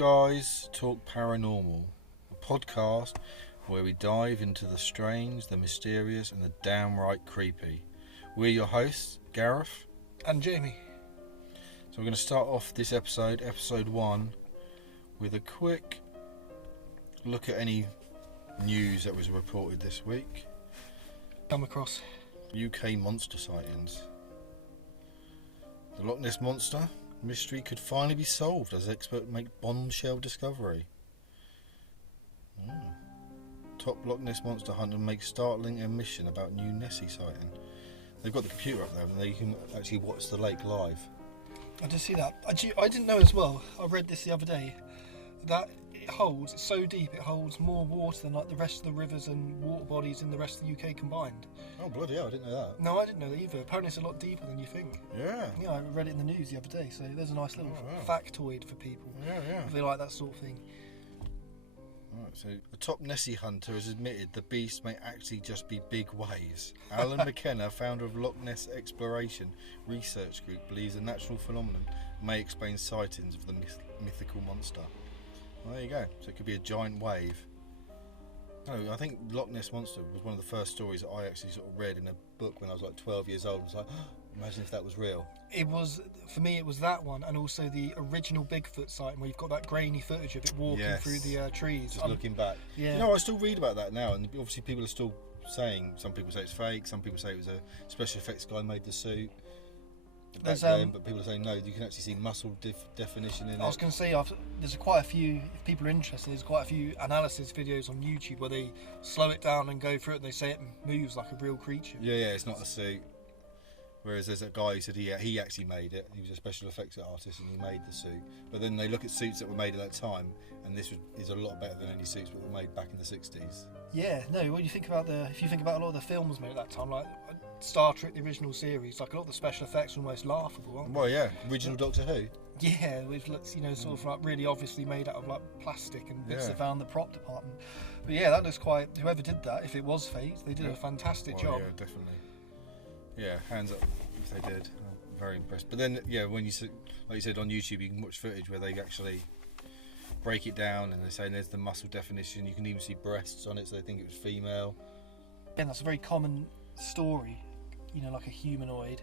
Guys Talk Paranormal, a podcast where we dive into the strange, the mysterious, and the downright creepy. We're your hosts, Gareth and Jamie. So we're going to start off this episode 1, with a quick look at any news that was reported this week. Come across UK monster sightings. The Loch Ness Monster mystery could finally be solved as experts make bombshell discovery. Top Loch Ness Monster hunter makes startling admission about new Nessie sighting. They've got the computer up there and they can actually watch the lake live. I just see that. I didn't know as well. I read this the other day that it's so deep. It holds more water than like the rest of the rivers and water bodies in the rest of the UK combined. Oh bloody hell! I didn't know that. No, I didn't know that either. Apparently, it's a lot deeper than you think. Yeah. Yeah, I read it in the news the other day. So there's a nice little factoid for people. Yeah. If they like that sort of thing. Right, so a top Nessie hunter has admitted the beast may actually just be big waves. Alan McKenna, founder of Loch Ness Exploration Research Group, believes a natural phenomenon may explain sightings of the mythical monster. Well, there you go. So it could be a giant wave. No, I think Loch Ness Monster was one of the first stories that I actually sort of read in a book when I was like 12 years old. I was like, imagine if that was real. It was, for me, it was that one, and also the original Bigfoot sighting where you've got that grainy footage of it walking through the trees. Just looking back. Yeah. You know, I still read about that now, and obviously people are still saying, some people say it's fake, some people say it was a special effects guy made the suit. But people are saying no, you can actually see muscle definition in it. I was going to say, there's quite a few, if people are interested, there's quite a few analysis videos on YouTube where they slow it down and go through it and they say it moves like a real creature. Yeah, it's not a suit. Whereas there's a guy who said he actually made it. He was a special effects artist and he made the suit. But then they look at suits that were made at that time, and this is a lot better than any suits that were made back in the 60s. Yeah, no, when you think about if you think about a lot of the films made at that time, like Star Trek, the original series, like a lot of the special effects were almost laughable, aren't they? Well, yeah, original Doctor Who. Yeah, with sort of like really obviously made out of like plastic and bits they found in the prop department. But yeah, that looks quite. Whoever did that, if it was fake, they did a fantastic job. Yeah, definitely. Yeah, hands up if they did. I'm very impressed. But then, yeah, when you like you said on YouTube, you can watch footage where they actually break it down and they say there's the muscle definition. You can even see breasts on it, so they think it was female. And that's a very common story, like a humanoid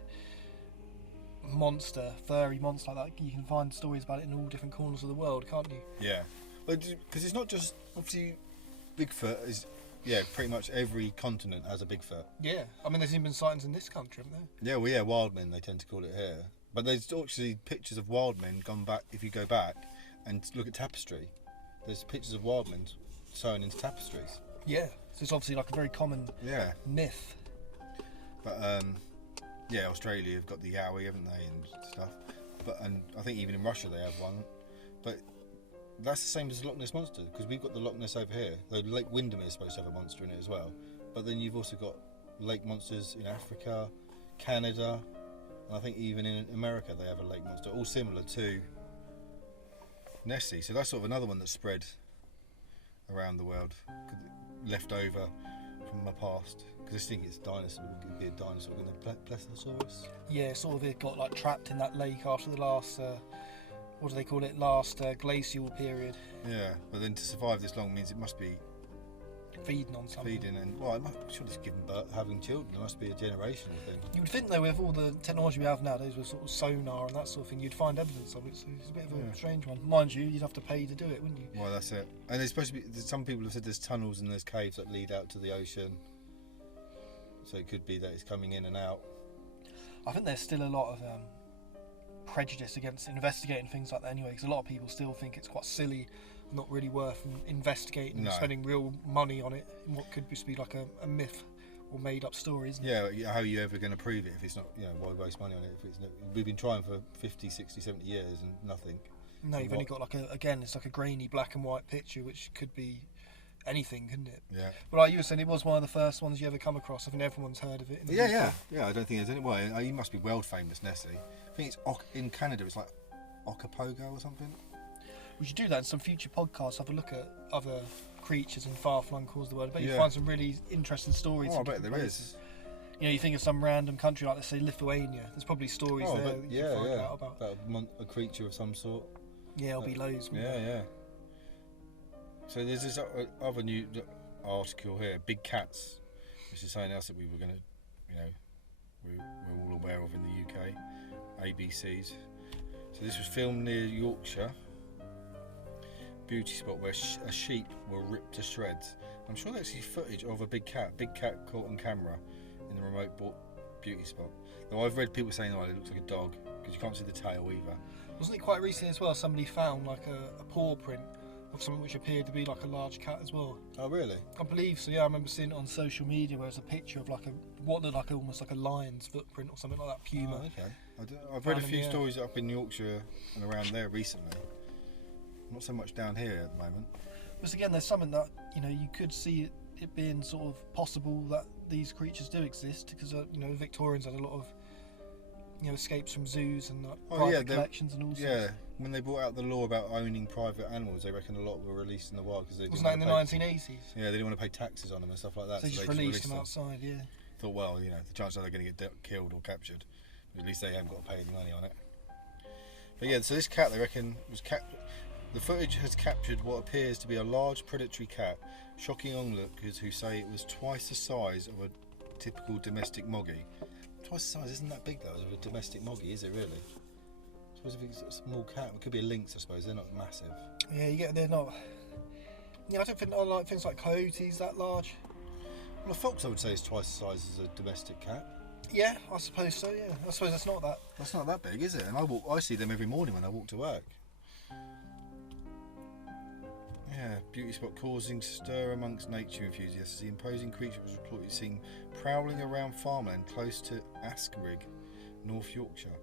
monster, furry monster like that. You can find stories about it in all different corners of the world, can't you? Yeah, because it's not just obviously Bigfoot is. Yeah, pretty much every continent has a Bigfoot. Yeah, I mean, there's even been sightings in this country, haven't there? Yeah, wild men they tend to call it here. But there's actually pictures of wild men gone back. If you go back and look at tapestry, there's pictures of wild men sewn into tapestries. Yeah, so it's obviously like a very common myth. But Australia have got the yowie, haven't they, and stuff. And I think even in Russia they have one. But that's the same as the Loch Ness Monster, because we've got the Loch Ness over here. The Lake Windermere is supposed to have a monster in it as well. But then you've also got lake monsters in Africa, Canada, and I think even in America they have a lake monster, all similar to Nessie. So that's sort of another one that's spread around the world, left over from my past. Because I think it's dinosaur. It could be a dinosaur in the Plesiosaurus. Yeah, sort of it got like trapped in that lake after the last. What do they call it? Last glacial period. Yeah, but then to survive this long means it must be feeding on something. It must surely it's giving birth, having children. There must be a generational thing. You would think though, with all the technology we have nowadays, with sort of sonar and that sort of thing, you'd find evidence of it. So it's a bit of a strange one. Mind you, you'd have to pay to do it, wouldn't you? Well, that's it. And there's supposed to be. Some people have said there's tunnels and there's caves that lead out to the ocean. So it could be that it's coming in and out. I think there's still a lot of prejudice against investigating things like that anyway, because a lot of people still think it's quite silly, not really worth investigating and spending real money on it in what could just be like a myth or made up story, isn't it? Yeah, how are you ever going to prove it if it's not, why waste money on it if it's not, we've been trying for 50, 60, 70 years and nothing. No, you've only got it's like a grainy black and white picture which could be anything, couldn't it? Yeah. But like you were saying, it was one of the first ones you ever come across. I think everyone's heard of it. Yeah. I don't think there's any way. He must be world famous, Nessie. I think it's in Canada. It's like Okapogo or something. We should do that in some future podcasts. Have a look at other creatures in far-flung corners of the world. I bet you find some really interesting stories. Oh, I bet there is. You think of some random country like, let's say, Lithuania. There's probably stories there that you find out about. A creature of some sort. Yeah, it'll be loads. won't Yeah, there? yeah. So there's this other new article here, big cats. This is something else that we were going to, we're all aware of in the UK, ABCs. So this was filmed near Yorkshire, beauty spot where a sheep were ripped to shreds. I'm sure there's actually footage of a big cat caught on camera in the remote beauty spot. Though I've read people saying, it looks like a dog, because you can't see the tail either. Wasn't it quite recently as well? Somebody found like a paw print of something which appeared to be like a large cat as well. Oh, really? I believe so. Yeah, I remember seeing it on social media where it's a picture of what looked like almost like a lion's footprint or something like that. Puma. Oh, okay. I've read a few stories up in Yorkshire and around there recently. Not so much down here at the moment. But again, there's something that you could see it being sort of possible that these creatures do exist, because Victorians had a lot of escapes from zoos and private collections and all sorts. Yeah, when they brought out the law about owning private animals, they reckon a lot were released in the wild because they wasn't that in the 1980s? Yeah, they didn't want to pay taxes on them and stuff like that. So they just released them outside. Yeah. Thought, the chances are they're going to get killed or captured, but at least they haven't got to pay any money on it. But yeah, so this cat, they reckon, was the footage has captured what appears to be a large predatory cat, shocking onlookers who say it was twice the size of a typical domestic moggy. Twice the size isn't that big though of a domestic moggy, is it really? I suppose if it's a small cat, it could be a lynx. I suppose they're not massive. Yeah, they're not. Yeah, I don't think I like things like coyotes that large. Well, a fox I would say is twice the size as a domestic cat. Yeah, I suppose so. Yeah, I suppose that's not that. That's not that big, is it? And I see them every morning when I walk to work. Yeah, beauty spot causing stir amongst nature enthusiasts. The imposing creature was reportedly seen prowling around farmland close to Askerig, North Yorkshire.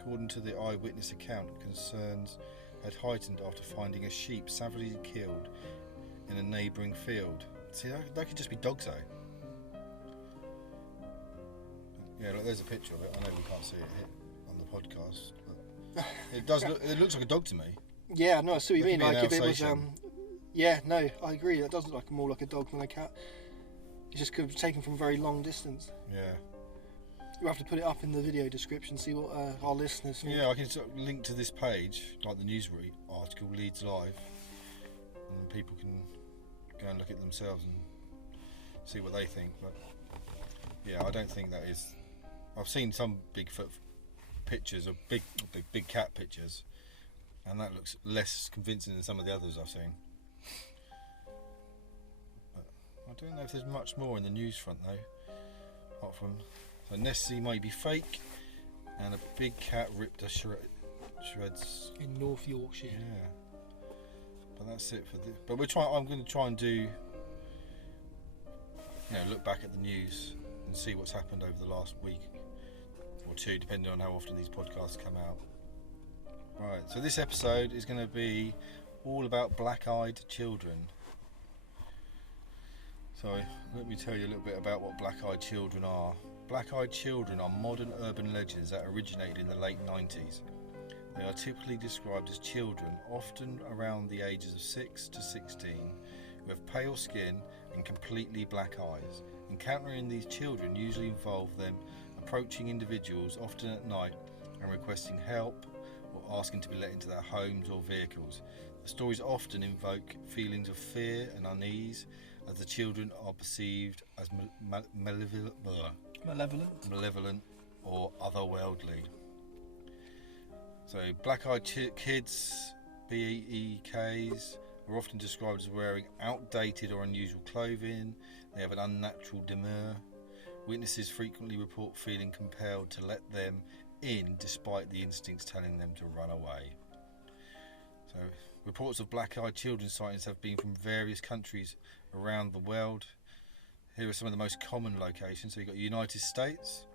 According to the eyewitness account, concerns had heightened after finding a sheep savagely killed in a neighbouring field. See, that could just be dogs, though. Yeah, look, there's a picture of it. I know we can't see it here on the podcast, but it does look. It looks like a dog to me. Yeah, no, I see what you mean. Like if it was, yeah, no, I agree. That does look like more like a dog than a cat. It just could have taken from a very long distance. Yeah. We'll have to put it up in the video description, see what our listeners think. Yeah, I can link to this page, like the news article, Leeds Live, and people can go and look at it themselves and see what they think. But yeah, I don't think that is. I've seen some Bigfoot pictures of big cat pictures, and that looks less convincing than some of the others I've seen. But I don't know if there's much more in the news front though, apart from. So Nessie might be fake, and a big cat ripped to shreds in North Yorkshire. Yeah, but that's it for this. But I'm going to try and do, look back at the news and see what's happened over the last week or two, depending on how often these podcasts come out. Right. So this episode is going to be all about black-eyed children. So let me tell you a little bit about what black-eyed children are. Black-eyed children are modern urban legends that originated in the late 90s. They are typically described as children, often around the ages of 6 to 16, who have pale skin and completely black eyes. Encountering these children usually involve them approaching individuals, often at night, and requesting help or asking to be let into their homes or vehicles. The stories often invoke feelings of fear and unease, as the children are perceived as malevolent or otherworldly. So black-eyed kids, BEKs, are often described as wearing outdated or unusual clothing. They have an unnatural demeanour. Witnesses frequently report feeling compelled to let them in despite the instincts telling them to run away. So reports of black-eyed children sightings have been from various countries around the world. Here are some of the most common locations. So you've got the United States,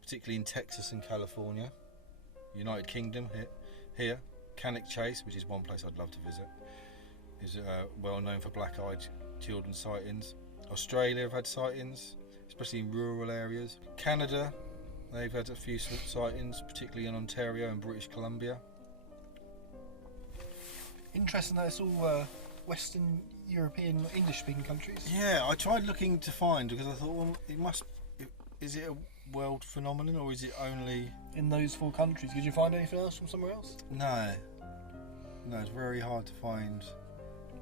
particularly in Texas and California. United Kingdom here. Cannock Chase, which is one place I'd love to visit, is well known for black-eyed children sightings. Australia have had sightings, especially in rural areas. Canada, they've had a few sightings, particularly in Ontario and British Columbia. Interesting that it's all Western European, English-speaking countries. Yeah, I tried looking to find, because I thought, well, is it a world phenomenon or is it only in those 4 countries? Did you find anything else from somewhere else? No, No, it's very hard to find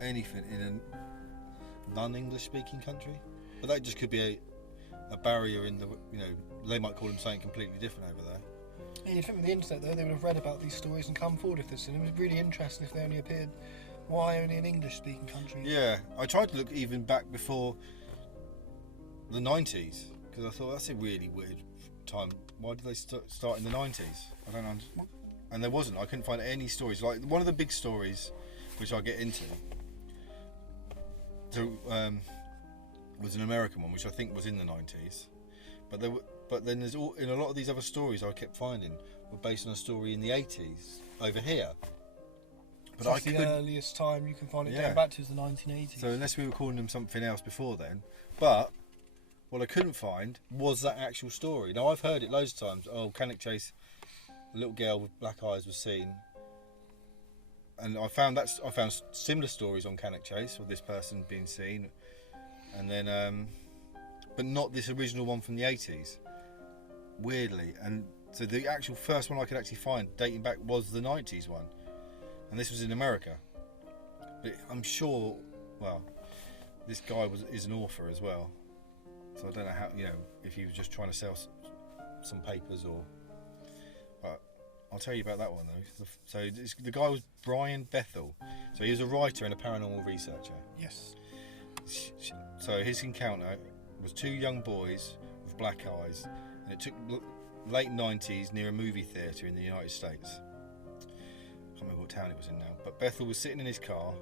anything in a non-English speaking country. But that just could be a barrier in the, they might call them something completely different over there. Yeah, you'd think with the internet though, they would have read about these stories and come forward with this, and it was really interesting if they only appeared. Why only in English speaking countries? Yeah, I tried to look even back before the 90s, because I thought that's a really weird time. Why did they start in the 90s? I don't understand. And there wasn't. I couldn't find any stories. Like one of the big stories, which I get into, was an American one, which I think was in the 90s. But then there's in a lot of these other stories I kept finding were based on a story in the 80s over here. But that's the earliest time you can find it going back to is the 1980s. So unless we were calling them something else before then, but what I couldn't find was that actual story. Now I've heard it loads of times. Oh, Cannock Chase, a little girl with black eyes was seen, and I found similar stories on Cannock Chase of this person being seen, and then but not this original one from the 80s. Weirdly, and so the actual first one I could actually find dating back was the 90s one. And this was in America. But I'm sure, well, this guy is an author as well. So I don't know how, if he was just trying to sell some papers or... But I'll tell you about that one though. So the guy was Brian Bethel. So he was a writer and a paranormal researcher. Yes. So his encounter was two young boys with black eyes. And it took late 90s near a movie theatre in the United States. I can't remember what town it was in now, but Bethel was sitting in his car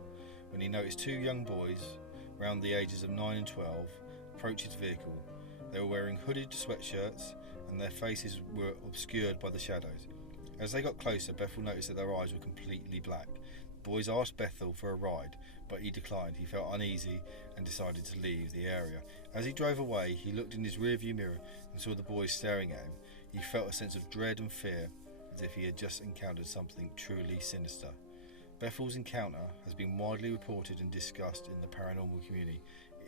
when he noticed two young boys around the ages of 9 and 12 approach his vehicle. They were wearing hooded sweatshirts and their faces were obscured by the shadows. As they got closer, Bethel noticed that their eyes were completely black. The boys asked Bethel for a ride, but he declined. He felt uneasy and decided to leave the area. As he drove away, he looked in his rearview mirror and saw the boys staring at him. He felt a sense of dread and fear, as if he had just encountered something truly sinister. Bethel's encounter has been widely reported and discussed in the paranormal community.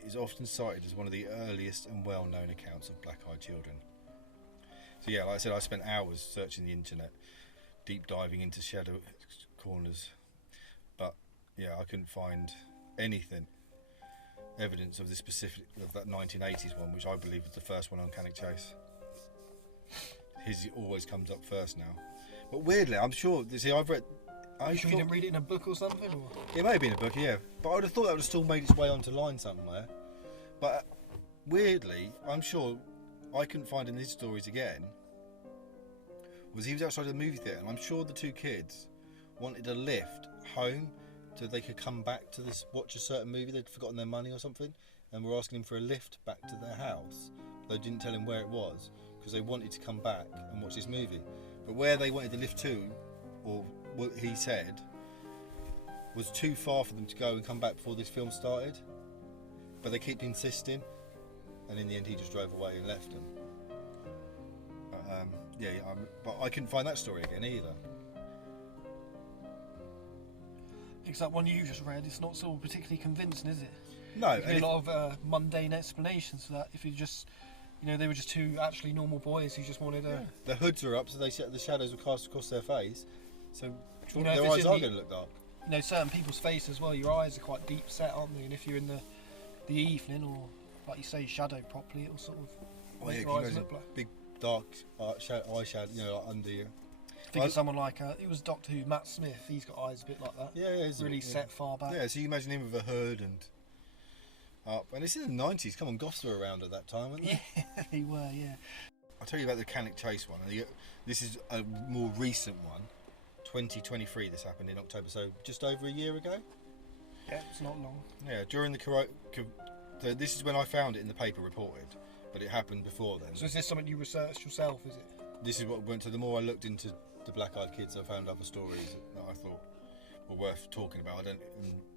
It is often cited as one of the earliest and well-known accounts of black-eyed children. So yeah, like I said, I spent hours searching the internet, deep diving into shadow corners, but yeah, I couldn't find anything, evidence of that 1980s one, which I believe was the first one on Cannock Chase. His always comes up first now. But weirdly, I'm sure. See, I've read. You sure you didn't read it in a book or something? Or? It may have been a book, yeah. But I would have thought that would have still made its way onto line somewhere. But weirdly, I'm sure I couldn't find in his stories again. He was outside of the movie theatre, and I'm sure the two kids wanted a lift home so they could come back to watch a certain movie. They'd forgotten their money or something, and were asking him for a lift back to their house. They didn't tell him where it was because they wanted to come back and watch this movie. But where they wanted the lift to, or what he said, was too far for them to go and come back before this film started. But they kept insisting, and in the end he just drove away and left them. But I couldn't find that story again either. Because that one you just read, it's not sort of particularly convincing, is it? No. There's a lot of mundane explanations for that. If you just... they were just two actually normal boys who just wanted a... Yeah. The hoods are up, so the shadows were cast across their face. So their eyes are going to look dark. Certain people's faces as well, your eyes are quite deep set, aren't they? And if you're in the evening, or like you say, shadowed properly, it'll sort of make your eyes look black. Big dark eye shadow, like under you. Think of someone like he was Doctor Who, Matt Smith. He's got eyes a bit like that. Yeah, really set far back. Yeah, so you imagine him with a hood and up, and it's in the 90s. Come on, goths were around at that time, weren't they? Yeah, they were. Yeah. I'll tell you about the Cannock Chase one. This is a more recent one. 2023. This happened in October, so just over a year ago. Yeah, it's not long. Yeah, during the so this is when I found it in the paper reported, but it happened before then. So is this something you researched yourself? Is it? This is what went to. The more I looked into the black-eyed kids, I found other stories that I thought were worth talking about. I don't,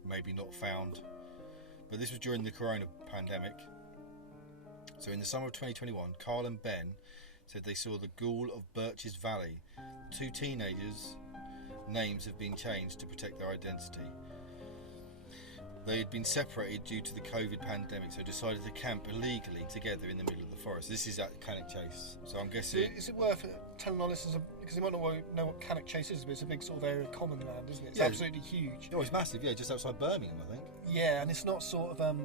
maybe not found. But this was during the corona pandemic. So in the summer of 2021, Carl and Ben said they saw the ghoul of Birch's Valley. Two teenagers' names have been changed to protect their identity. They had been separated due to the COVID pandemic, so decided to camp illegally together in the middle of the forest. This is at Cannock Chase, so I'm guessing. Is it worth telling our listeners, because they might not know what Cannock Chase is, but it's a big sort of area of common land, isn't it? It's absolutely huge. Oh, it's massive, yeah, just outside Birmingham, I think. Yeah, and it's not sort of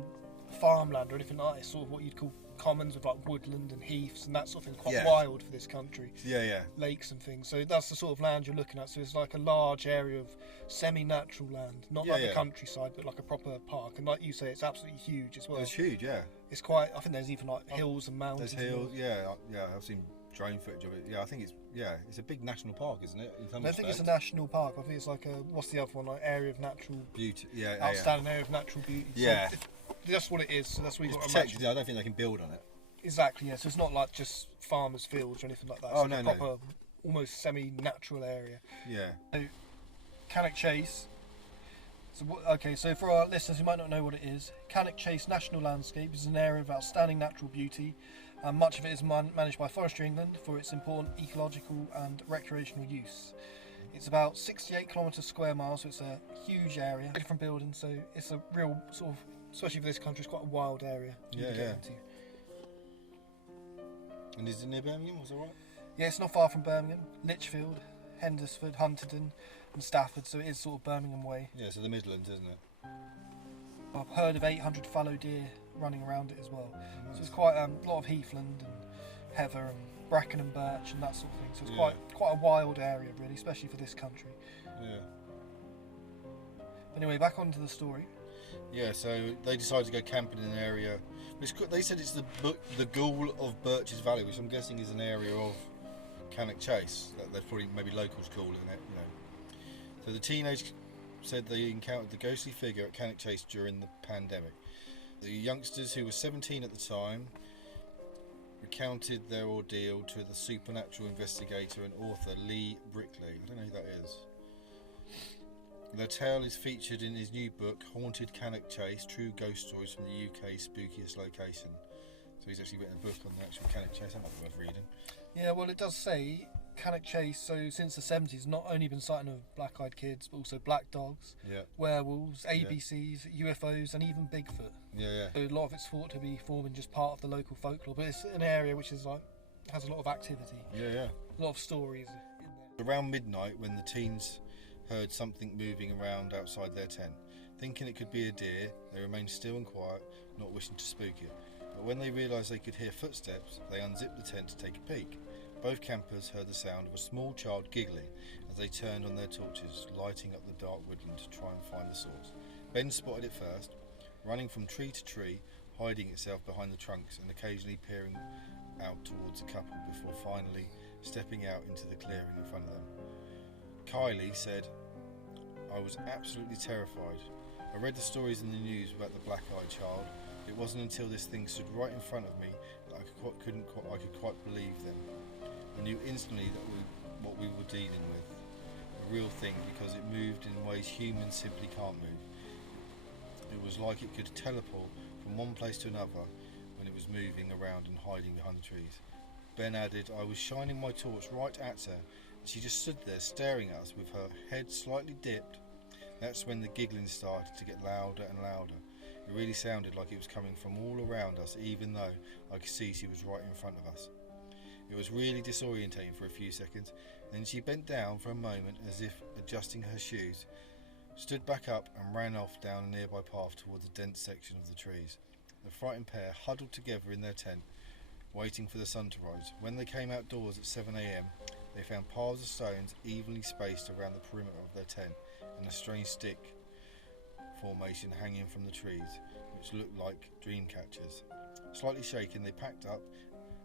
farmland or anything like that. It's sort of what you'd call commons with like woodland and heaths and that sort of thing. Quite wild for this country. Yeah. Lakes and things. So that's the sort of land you're looking at. So it's like a large area of semi-natural land, not like the countryside, but like a proper park. And like you say, it's absolutely huge as well. It's huge, yeah. It's quite. I think there's even like hills and mountains. There's hills, yeah. I've seen drone footage of it. Yeah, I think it's a big national park, isn't it? I don't think it's a national park. I think it's like what's the other one? Like area of natural beauty. Yeah, outstanding area of natural beauty. Yeah. So that's what it is. So that's what you've got to protected. I don't think they can build on it. Exactly, yeah. So it's not like just farmers' fields or anything like that. Oh, it's no, a proper, almost semi-natural area. Yeah. So, Cannock Chase. So for our listeners who might not know what it is, Cannock Chase National Landscape is an area of outstanding natural beauty, and much of it is managed by Forestry England for its important ecological and recreational use. It's about 68 square miles, so it's a huge area. Different buildings, so it's a real sort of, especially for this country, it's quite a wild area to get into. And is it near Birmingham? Was that right? Yeah, it's not far from Birmingham. Lichfield, Hendersford, Huntingdon and Stafford, so it is sort of Birmingham way. Yeah, so the Midlands, isn't it? I've heard of 800 fallow deer running around it as well. Nice. So it's quite a lot of heathland and heather and bracken and birch and that sort of thing. So it's quite a wild area really, especially for this country. Yeah. Anyway, back onto the story. Yeah, so they decided to go camping in an area. They said it's the Ghoul of Birches Valley, which I'm guessing is an area of Cannock Chase. That's probably maybe locals calling it, you know. So the teenage said they encountered the ghostly figure at Cannock Chase during the pandemic. The youngsters, who were 17 at the time, recounted their ordeal to the supernatural investigator and author Lee Brickley. I don't know who that is. Their tale is featured in his new book, Haunted Cannock Chase, True Ghost Stories from the UK's Spookiest Location. So he's actually written a book on the actual Cannock Chase. That might be worth reading. Yeah, well, it does say Cannock Chase, so since the 70s, not only been sighting of black-eyed kids, but also black dogs, werewolves, ABCs, UFOs, and even Bigfoot. Yeah. So a lot of it's thought to be forming just part of the local folklore, but it's an area which is has a lot of activity. Yeah. A lot of stories in there. Around midnight, when the teens heard something moving around outside their tent. Thinking it could be a deer, they remained still and quiet, not wishing to spook it. But when they realised they could hear footsteps, they unzipped the tent to take a peek. Both campers heard the sound of a small child giggling as they turned on their torches, lighting up the dark woodland to try and find the source. Ben spotted it first, running from tree to tree, hiding itself behind the trunks and occasionally peering out towards the couple before finally stepping out into the clearing in front of them. Kylie said, "I was absolutely terrified. I read the stories in the news about the black-eyed child. It wasn't until this thing stood right in front of me that I could quite believe them. I knew instantly that what we were dealing with, a real thing, because it moved in ways humans simply can't move. It was like it could teleport from one place to another when it was moving around and hiding behind the trees." Ben added, "I was shining my torch right at her. She just stood there staring at us with her head slightly dipped. That's when the giggling started to get louder and louder. It really sounded like it was coming from all around us, even though I could see she was right in front of us. It was really disorientating for a few seconds. Then she bent down for a moment as if adjusting her shoes, stood back up and ran off down a nearby path towards a dense section of the trees. The frightened pair huddled together in their tent, waiting for the sun to rise. When they came outdoors at 7 a.m, they found piles of stones evenly spaced around the perimeter of their tent and a strange stick formation hanging from the trees, which looked like dream catchers. Slightly shaken, they packed up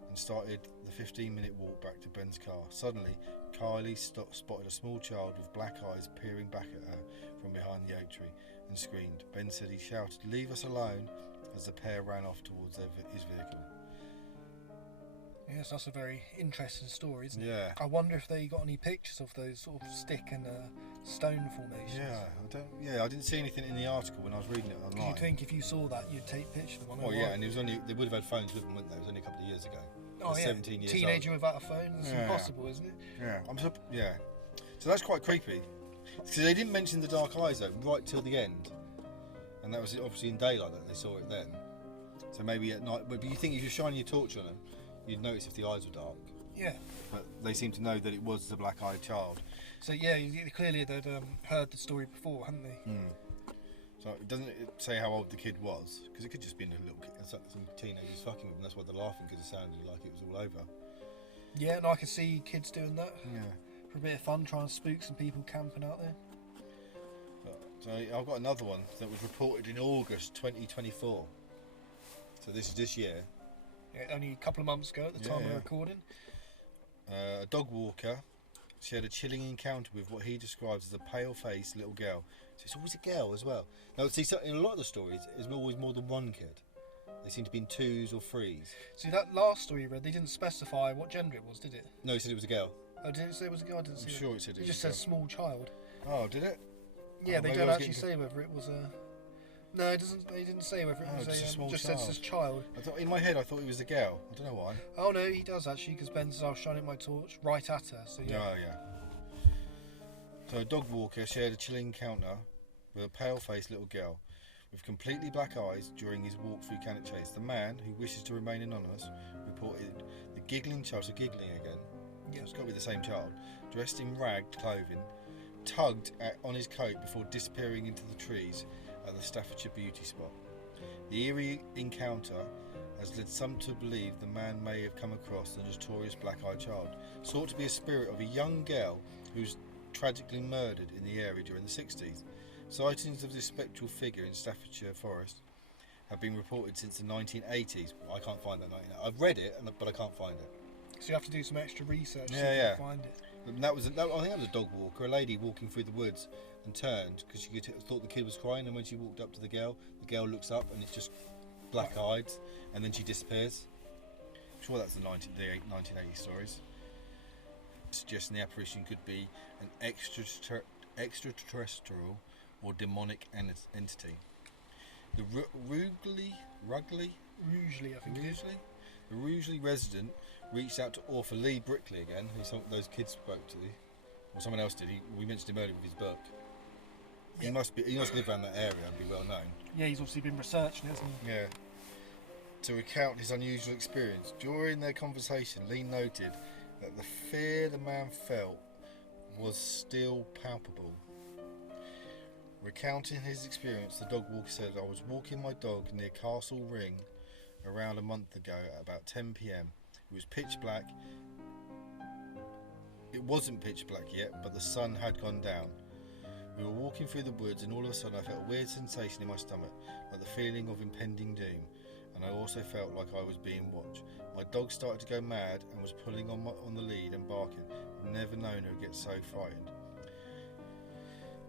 and started the 15-minute walk back to Ben's car. Suddenly, Kylie spotted a small child with black eyes peering back at her from behind the oak tree and screamed. Ben said he shouted, "Leave us alone," as the pair ran off towards his vehicle. Yes, that's a very interesting story, isn't it? Yeah. I wonder if they got any pictures of those sort of stick and stone formations. Yeah, I didn't see anything in the article when I was reading it online. You'd think if you saw that, you'd take pictures of one. Oh yeah, and they would have had phones with them, wouldn't they? It was only a couple of years ago. Oh yeah, 17 years teenager old. without a phone, it's impossible, isn't it? Yeah, So that's quite creepy. Because they didn't mention the dark eyes though, right till the end. and that was obviously in daylight that they saw it then. So maybe at night, but you think if you're shining your torch on them, you'd notice if the eyes were dark. Yeah. But they seem to know that it was the black-eyed child. So yeah, clearly they'd heard the story before, hadn't they? So it doesn't say how old the kid was, because it could just be a little kid, some teenagers fucking with them. That's why they're laughing, because it sounded like it was all over. Yeah, and I could see kids doing that. Yeah. For a bit of fun, trying to spook some people camping out there. So I've got another one that was reported in August 2024. So this is this year. Yeah, only a couple of months ago at the time we're recording. A dog walker. She had a chilling encounter with what he describes as a pale-faced little girl. So it's always a girl as well. Now, see, so in a lot of the stories, there's always more than one kid. They seem to be in twos or threes. See, that last story you read, they didn't specify what gender it was, did it? No, he said it was a girl. Oh, didn't it say it was a girl? I didn't see I'm sure it said it was just a girl. says small child. Oh, did it? Yeah, Oh, they maybe don't I was actually say whether it was a... No, it doesn't. They didn't say whether it was just a small just child. says child. I thought, in my head, I thought it was a girl. I don't know why. Oh no, he does actually, because Ben says I was shining my torch right at her. So yeah. Oh, yeah. So a dog walker shared a chilling encounter with a pale-faced little girl with completely black eyes during his walk through Cannock Chase. The man, who wishes to remain anonymous, reported the giggling child, so giggling again, Yeah. it's got to be the same child, dressed in ragged clothing, tugged on his coat before disappearing into the trees at the Staffordshire beauty spot. The eerie encounter has led some to believe the man may have come across the notorious black-eyed child, thought to be a spirit of a young girl who was tragically murdered in the area during the 60s. Sightings of this spectral figure in Staffordshire Forest have been reported since the 1980s. I can't find that. I've read it, but I can't find it. So you have to do some extra research Yeah, to find it. And I think that was a dog walker, a lady walking through the woods and turned because she thought the kid was crying, and when she walked up to the girl looks up and it's just black-eyed, and then she disappears. I'm sure that's the 1980 stories. Suggesting the apparition could be an extraterrestrial or demonic entity. The Rugeley, Usually, I think it is. the Rugeley resident reached out to author Lee Brickley again, who some of those kids spoke to, or someone else did. We mentioned him earlier with his book. Yeah. He must live around that area and be well known. Yeah, he's obviously been researching it, hasn't he? Yeah. To recount his unusual experience. During their conversation, Lee noted that the fear the man felt was still palpable. Recounting his experience, the dog walker said, "I was walking my dog near Castle Ring around a month ago at about 10 p.m. It was pitch black. It wasn't pitch black yet, but the sun had gone down. We were walking through the woods, and all of a sudden I felt a weird sensation in my stomach, like the feeling of impending doom, and I also felt like I was being watched. My dog started to go mad and was pulling on the lead and barking. I've never known her get so frightened.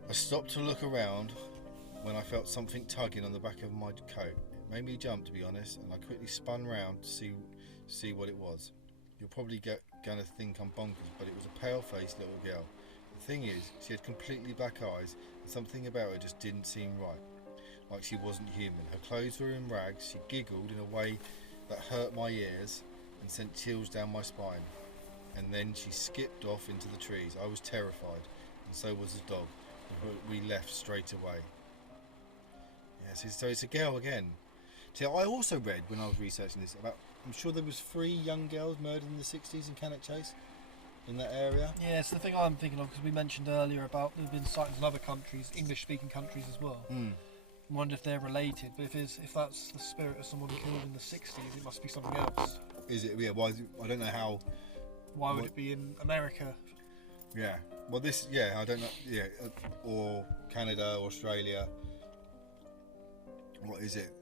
I stopped to look around when I felt something tugging on the back of my coat. It made me jump, to be honest, and I quickly spun round to see what it was. You're probably going to think I'm bonkers, but it was a pale-faced little girl. The thing is, she had completely black eyes, and something about her just didn't seem right, like she wasn't human. Her clothes were in rags. She giggled in a way that hurt my ears and sent chills down my spine. And then she skipped off into the trees. I was terrified, and so was the dog. We left straight away." Yes, so it's a girl again. See, I also read when I was researching this about, I'm sure there was 3 young girls murdered in the 60s in Cannock Chase, in that area. Yeah, it's the thing I'm thinking of, because we mentioned earlier about there have been sightings in other countries, English-speaking countries as well. I wonder if they're related, but if that's the spirit of someone killed in the 60s, it must be something else. Is it? Yeah. Why? I don't know how. Why would it be in America? Yeah. Well, this. Yeah. I don't know. Yeah. Or Canada, Australia. What is it?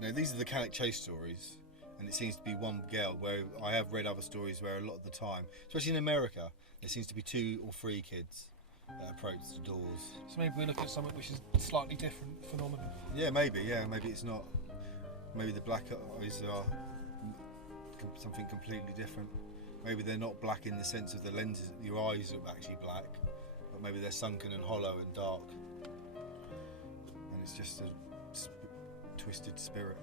No, these are the Cannock Chase stories, and it seems to be one girl. Where I have read other stories where a lot of the time, especially in America, there seems to be 2 or 3 kids that approach the doors. So maybe we look at something which is slightly different phenomenon. Yeah, maybe. Yeah, maybe it's not. Maybe the black eyes are something completely different. Maybe they're not black in the sense of the lenses. Your eyes are actually black, but maybe they're sunken and hollow and dark, and it's just a twisted spirit.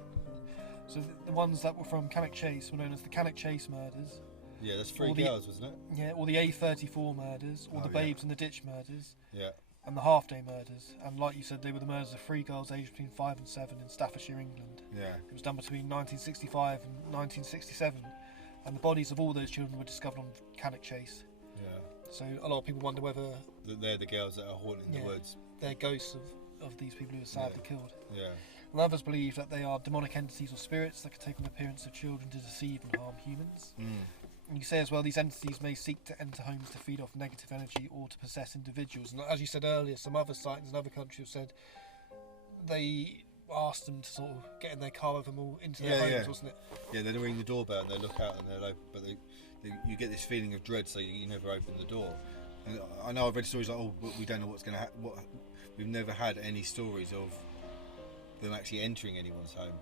So the ones that were from Cannock Chase were known as the Cannock Chase murders. Yeah, there's 3 girls, wasn't it? Yeah, or the A34 murders, or the Oh, yeah. Babes in the Ditch murders. Yeah. and the half-day murders. And like you said, they were the murders of 3 girls aged between 5 and 7 in Staffordshire, England. Yeah. It was done between 1965 and 1967, and the bodies of all those children were discovered on volcanic chase. Yeah. So a lot of people wonder whether They're the girls that are haunting the woods. they're ghosts of these people who were sadly killed. Yeah. And others believe that they are demonic entities or spirits that can take on the appearance of children to deceive and harm humans. And you say as well, these entities may seek to enter homes to feed off negative energy or to possess individuals. And as you said earlier, some other sightings in other countries have said they asked them to sort of get in their car with them all into their homes, wasn't it? Yeah, they ring the doorbell and they look out and they're like, but you get this feeling of dread, so you never open the door. And I know I've read stories like, oh, but we don't know what's going to happen. We've never had any stories of them actually entering anyone's home,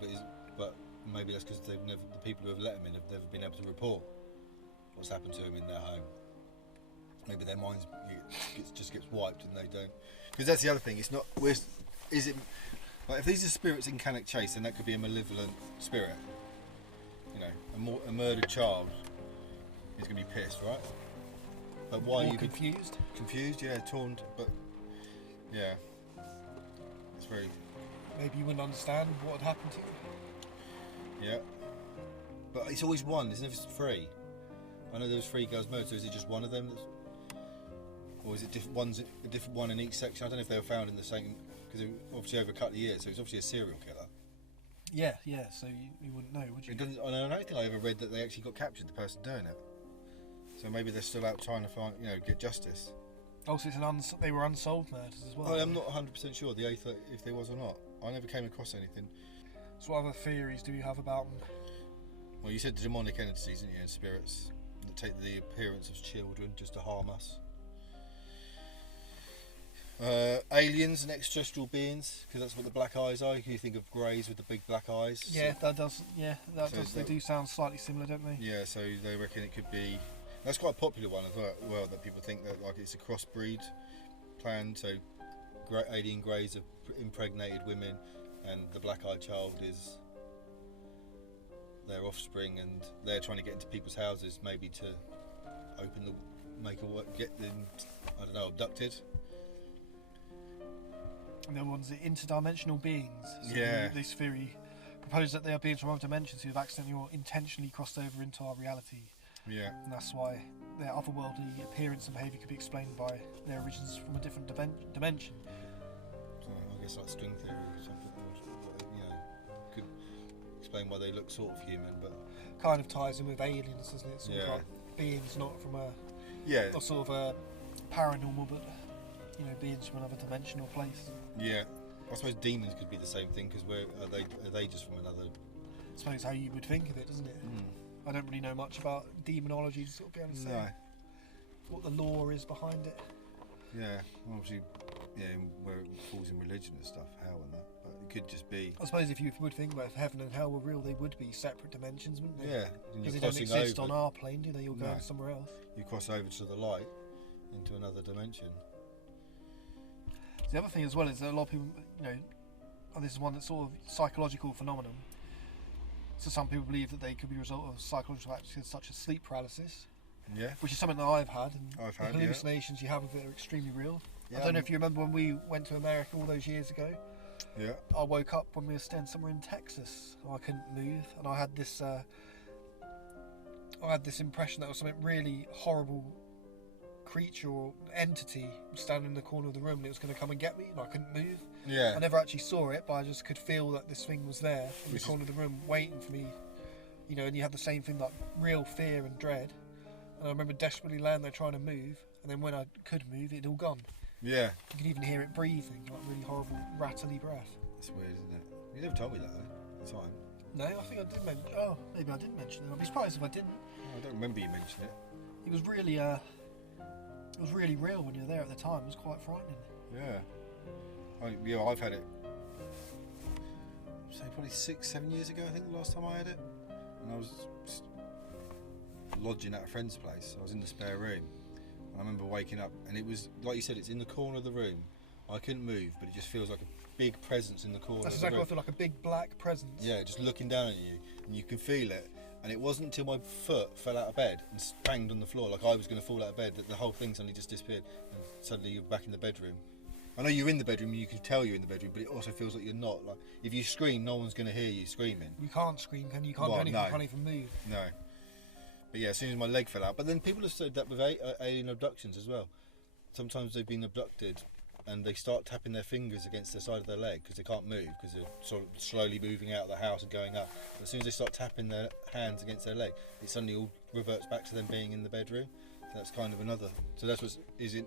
but maybe that's because the people who have let them in have never been able to report what's happened to them in their home. Maybe their minds just gets wiped and they don't. Because that's the other thing. It's not. Is it like if these are spirits in Cannock Chase, then that could be a malevolent spirit. You know, a murdered child is going to be pissed, right? But why are you confused? Confused, yeah, torn. But yeah, it's very. Maybe you wouldn't understand what had happened to you. Yeah, but it's always one. It's never 3. I know there was 3 girls murdered, so is it just one of them? Or is it a different one in each section? I don't know if they were found in the same, because obviously over a couple of years, so it's obviously a serial killer. Yeah, so you wouldn't know, would you? It doesn't. I don't think I ever read that they actually got captured, the person doing it. So maybe they're still out trying to find, get justice. Also, they were unsolved murders as well. I'm not 100% sure if there was or not. I never came across anything. So what other theories do you have about them? Well, you said demonic entities, didn't you, and spirits that take the appearance of children just to harm us. Aliens and extraterrestrial beings, because that's what the black eyes are. You think of greys with the big black eyes. Yeah, that does. Yeah, that does. They do sound slightly similar, don't they? Yeah, so they reckon it could be. That's quite a popular one as well. That people think that like it's a crossbreed plan. So alien greys have impregnated women, and the black-eyed child is their offspring, and they're trying to get into people's houses, maybe to get them, I don't know, abducted. And the other one's the interdimensional beings. So yeah. This theory proposes that they are beings from other dimensions who have accidentally or intentionally crossed over into our reality. Yeah. And that's why their otherworldly appearance and behaviour could be explained by their origins from a different dimension. So I guess like string theory or something. Could explain why they look sort of human, but kind of ties in with aliens, doesn't it? Sort of like beings not from a sort of a paranormal, but beings from another dimension or place. Yeah, I suppose demons could be the same thing, because are they just from another? I suppose how you would think of it, doesn't it? I don't really know much about demonology to sort of be able to say what the lore is behind it. Yeah, obviously, where it falls in religion and stuff, hell and that. But it could just be. I suppose if you would think about if heaven and hell were real, they would be separate dimensions, wouldn't they? Yeah, because they don't exist on our plane, do they? You're going somewhere else. You cross over to the light, into another dimension. The other thing as well is that a lot of people, this is one that's sort of psychological phenomenon. So some people believe that they could be a result of psychological actions such as sleep paralysis. Yeah. Which is something that I've had, and the hallucinations you have of it are extremely real. Yeah, I don't know if you remember when we went to America all those years ago. Yeah. I woke up when we were staying somewhere in Texas, and I couldn't move, and I had this impression that there was something really horrible creature or entity standing in the corner of the room, and it was going to come and get me, and I couldn't move. Yeah. I never actually saw it, but I just could feel that this thing was there in the corner of the room waiting for me. And you had the same thing, like real fear and dread. And I remember desperately laying there trying to move, and then when I could move, it'd all gone. Yeah. You could even hear it breathing, like really horrible, rattly breath. That's weird, isn't it? You never told me that, though, at the time. No, I think I did mention. Oh, maybe I didn't mention it. I'd be surprised if I didn't. I don't remember you mentioning it. It was really, real when you were there at the time. It was quite frightening. Yeah. I've had it. Say probably 6-7 years ago. I think the last time I had it, and I was lodging at a friend's place. I was in the spare room. I remember waking up, and it was like you said. It's in the corner of the room. I couldn't move, but it just feels like a big presence in the corner. That's of the exactly room. what I feel, like a big black presence. Yeah, just looking down at you, and you can feel it. And it wasn't until my foot fell out of bed and banged on the floor like I was going to fall out of bed that the whole thing suddenly just disappeared, and suddenly you're back in the bedroom. I know you're in the bedroom, you can tell you're in the bedroom, but it also feels like you're not. Like if you scream, no one's going to hear you screaming. You can't scream, can you? You can't do anything. No. You can't even move. No. But yeah, as soon as my leg fell out. But then people have said that with alien abductions as well. Sometimes they've been abducted and they start tapping their fingers against the side of their leg because they can't move because they're sort of slowly moving out of the house and going up. But as soon as they start tapping their hands against their leg, it suddenly all reverts back to them being in the bedroom. So that's kind of another. So that's what is it.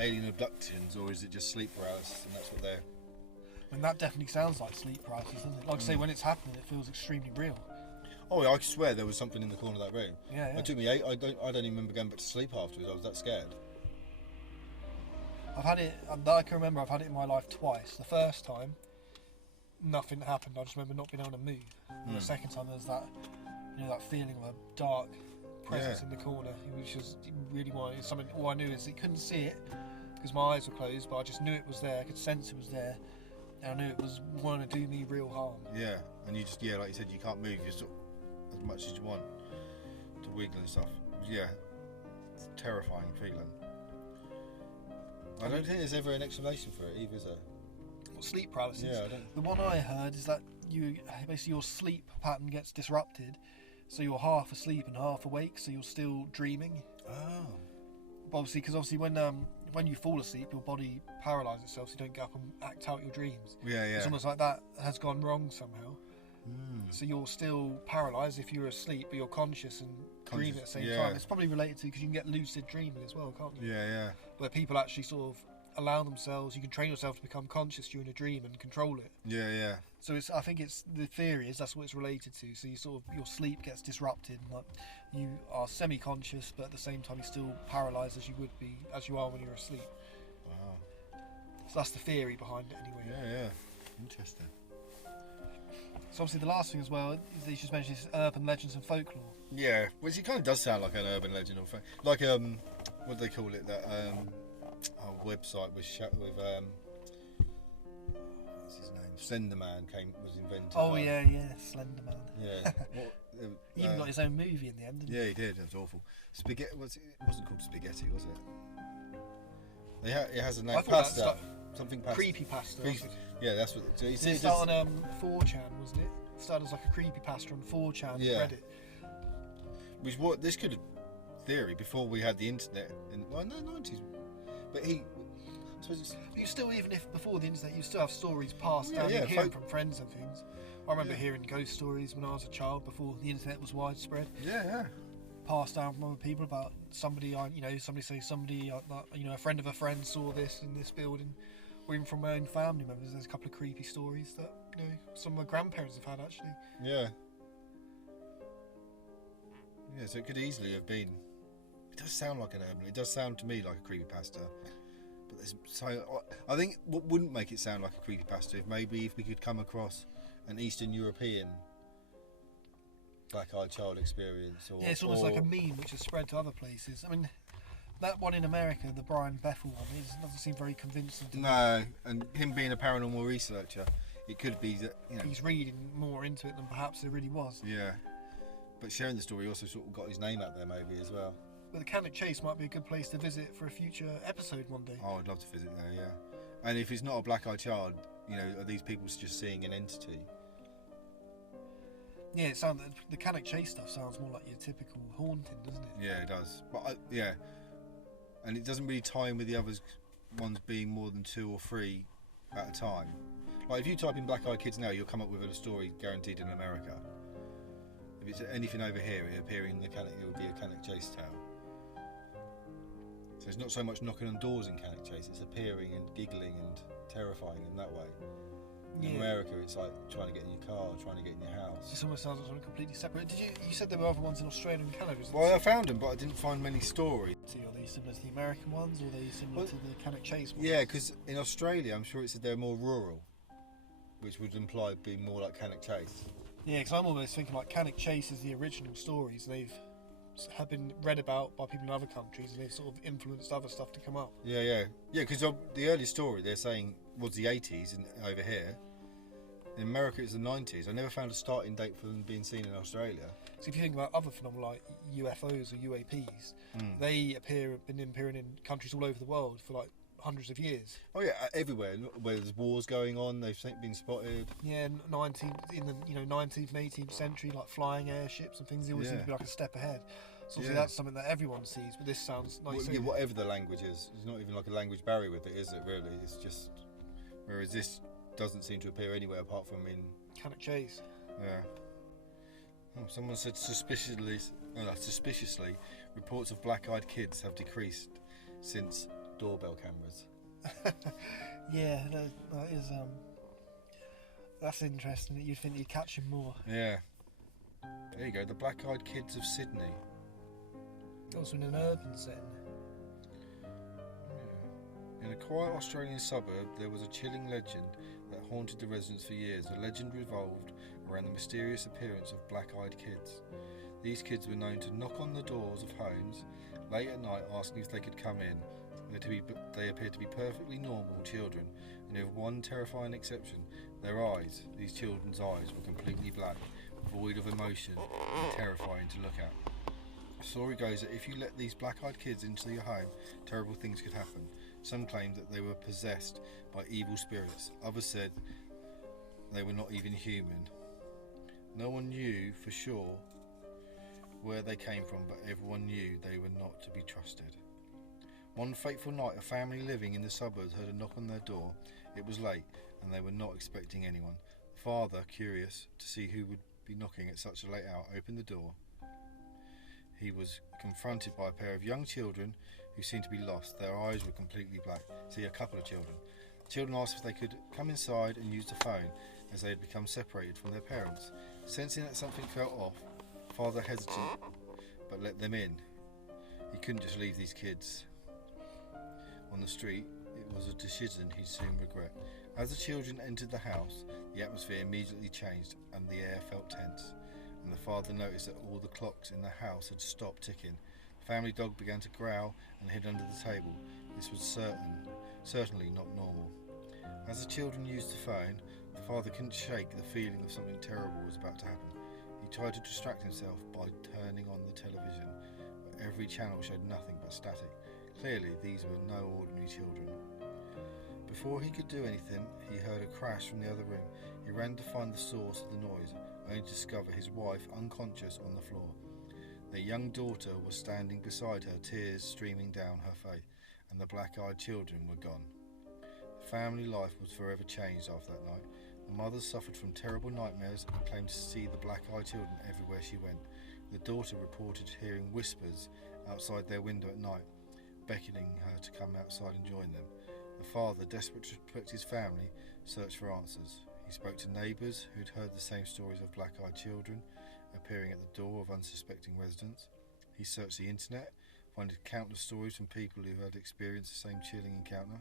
Alien abductions, or is it just sleep paralysis? And that's what they're. I mean, that definitely sounds like sleep paralysis, doesn't it? Like I say, when it's happening, it feels extremely real. Oh, I swear there was something in the corner of that room. Yeah. It took me I don't even remember going back to sleep afterwards. I was that scared. I've had it. That I can remember. I've had it in my life twice. The first time, nothing happened. I just remember not being able to move. And the second time, there was that, that feeling of a dark presence in the corner, which was really wanted something. All I knew is I couldn't see it because my eyes were closed, but I just knew it was there. I could sense it was there, and I knew it was wanting to do me real harm. Yeah, and you just like you said, you can't move. You just as much as you want to wiggle and stuff. Yeah, it's a terrifying feeling. I don't think there's ever an explanation for it either, is there? What, sleep paralysis? Yeah, I don't. The one I heard is that basically your sleep pattern gets disrupted, so you're half asleep and half awake, so you're still dreaming. Oh. But obviously, when you fall asleep, your body paralyses itself, so you don't get up and act out your dreams. Yeah. It's almost like that has gone wrong somehow. So you're still paralysed if you're asleep, but you're conscious and dreaming at the same time. It's probably related to because you can get lucid dreaming as well, can't you? Yeah. Where people actually sort of allow themselves. You can train yourself to become conscious during a dream and control it. Yeah. So I think the theory is that's what it's related to. So your sleep gets disrupted, and like you are semi-conscious, but at the same time you're still paralysed as you are when you're asleep. Wow. So that's the theory behind it, anyway. Yeah. Interesting. So obviously the last thing as well is that you just mentioned is urban legends and folklore. Yeah, which it kind of does sound like an urban legend or thing. Like what do they call it? That website with what's his name? Slender Man was invented. Oh yeah, Slender Man. Yeah. He even got his own movie in the end, didn't he? Yeah, he did. It was awful. Spaghetti. It wasn't called Spaghetti, was it? It has a name. Pasta. Something pasta. Creepypasta. Yeah, that's what. So it started on 4chan, wasn't it? It started as like a creepypasta on 4chan Reddit. Which this could have theory before we had the internet in the 90s. But I suppose you still, even if before the internet, you still have stories passed down. You hear from friends and things. I remember hearing ghost stories when I was a child before the internet was widespread. Yeah. Passed down from other people about somebody a friend of a friend saw this in this building. Or even from my own family members, there's a couple of creepy stories that some of my grandparents have had actually. Yeah. Yeah, so it could easily have been. It does sound like an urban. It does sound to me like a creepypasta. But I think what wouldn't make it sound like a creepypasta if we could come across an Eastern European black-eyed child experience. It's almost like a meme which has spread to other places. I mean, that one in America, the Brian Bethel one, doesn't seem very convincing to me. No, and him being a paranormal researcher, it could be that he's reading more into it than perhaps there really was. Yeah, but sharing the story also sort of got his name out there maybe as well. But the Cannock Chase might be a good place to visit for a future episode one day. Oh, I'd love to visit there. Yeah, and if it's not a black-eyed child, are these people just seeing an entity? Yeah, the Cannock Chase stuff sounds more like your typical haunting, doesn't it? Yeah, it does. But and it doesn't really tie in with the others ones being more than 2 or 3 at a time. Like if you type in black-eyed kids now, you'll come up with a story guaranteed in America. If it's anything over here, it would be a Cannock Chase tale. So it's not so much knocking on doors in Cannock Chase; it's appearing and giggling and terrifying in that way. In America, it's like trying to get in your car, trying to get in your house. This almost sounds like something completely separate. You said there were other ones in Australia and Canada? Well, I found them, but I didn't find many stories. So are they similar to the American ones, or are they similar to the Cannock Chase ones? Yeah, because in Australia, I'm sure it said they're more rural, which would imply being more like Cannock Chase. Yeah, because I'm almost thinking like Cannock Chase is the original stories, and have been read about by people in other countries, and they've sort of influenced other stuff to come up. Yeah, because the early story they're saying was the 80s over here. In America, it's the 90s. I never found a starting date for them being seen in Australia. So if you think about other phenomena like UFOs or UAPs, they been appearing in countries all over the world for like hundreds of years. Oh yeah, everywhere where there's wars going on, they've been spotted. Yeah, 19th in the 19th and 18th century, like flying airships and things. They always seem to be like a step ahead. So obviously that's something that everyone sees. But this sounds like whatever the language is, there's not even like a language barrier with it, is it? Really, it's just whereas this doesn't seem to appear anywhere apart from in Cannock Chase. Yeah. Oh, someone said suspiciously, reports of black-eyed kids have decreased since doorbell cameras. Yeah, that is that's interesting. That you'd think you'd catch them more. Yeah. There you go. The black-eyed kids of Sydney. Also in an urban setting. Yeah. In a quiet Australian suburb, there was a chilling legend that haunted the residents for years. The legend revolved around the mysterious appearance of black-eyed kids. These kids were known to knock on the doors of homes late at night asking if they could come in. They appeared to be perfectly normal children, and with one terrifying exception, their eyes, these children's eyes, were completely black, void of emotion, and terrifying to look at. The story goes that if you let these black-eyed kids into your home, terrible things could happen. Some claimed that they were possessed by evil spirits. Others said they were not even human. No one knew for sure where they came from, but everyone knew they were not to be trusted. One fateful night, a family living in the suburbs heard a knock on their door. It was late, and they were not expecting anyone. The father, curious to see who would be knocking at such a late hour, opened the door. He was confronted by a pair of young children who seemed to be lost. Their eyes were completely black. See, a couple of children. The children asked if they could come inside and use the phone, as they had become separated from their parents. Sensing that something felt off, father hesitant, but let them in. He couldn't just leave these kids on the street. It was a decision he'd soon regret. As the children entered the house, the atmosphere immediately changed and the air felt tense, and the father noticed that all the clocks in the house had stopped ticking. The family dog began to growl and hid under the table. This was certainly not normal. As the children used the phone, the father couldn't shake the feeling of something terrible was about to happen. He tried to distract himself by turning on the television, but every channel showed nothing but static. Clearly, these were no ordinary children. Before he could do anything, he heard a crash from the other room. He ran to find the source of the noise, only to discover his wife unconscious on the floor. Their young daughter was standing beside her, tears streaming down her face, and the black-eyed children were gone. The family life was forever changed after that night. The mother suffered from terrible nightmares and claimed to see the black-eyed children everywhere she went. The daughter reported hearing whispers outside their window at night, beckoning her to come outside and join them. The father, desperate to protect his family, searched for answers. He spoke to neighbours who'd heard the same stories of black-eyed children appearing at the door of unsuspecting residents. He searched the internet, finding countless stories from people who had experienced the same chilling encounter.